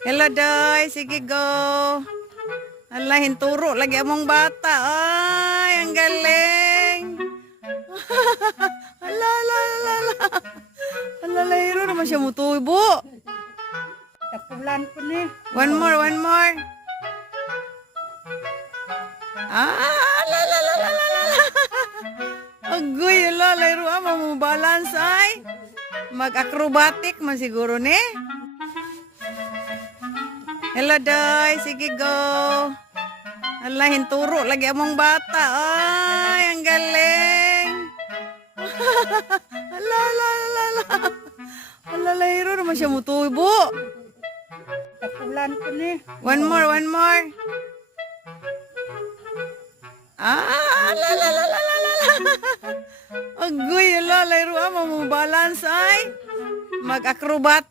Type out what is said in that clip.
Hello, Doy. Sige, go. Ala, hinturo lagi among bata. Ay, ang galing. Ala, ala, ala, ala. Ala, lahiro naman siya mutubo. Kapulan ko ni. One more, one more. Ala, ala, ala, ala, ala. Agoy, ala, lahiro mo balance ay. Mag-acrobatic man siguro ni. Hello, Doy. Sige, go. Ala, hinturo lagi among bata. Ay, ang galing. Ala, ala, ala, ala. Ala, lahiro naman siya mutubo. Kapulan ko ni. One more, one more. Ala, ala, ala, ala, ala. Agoy, ala, lahiro mo balance ay. Mag-acrobat.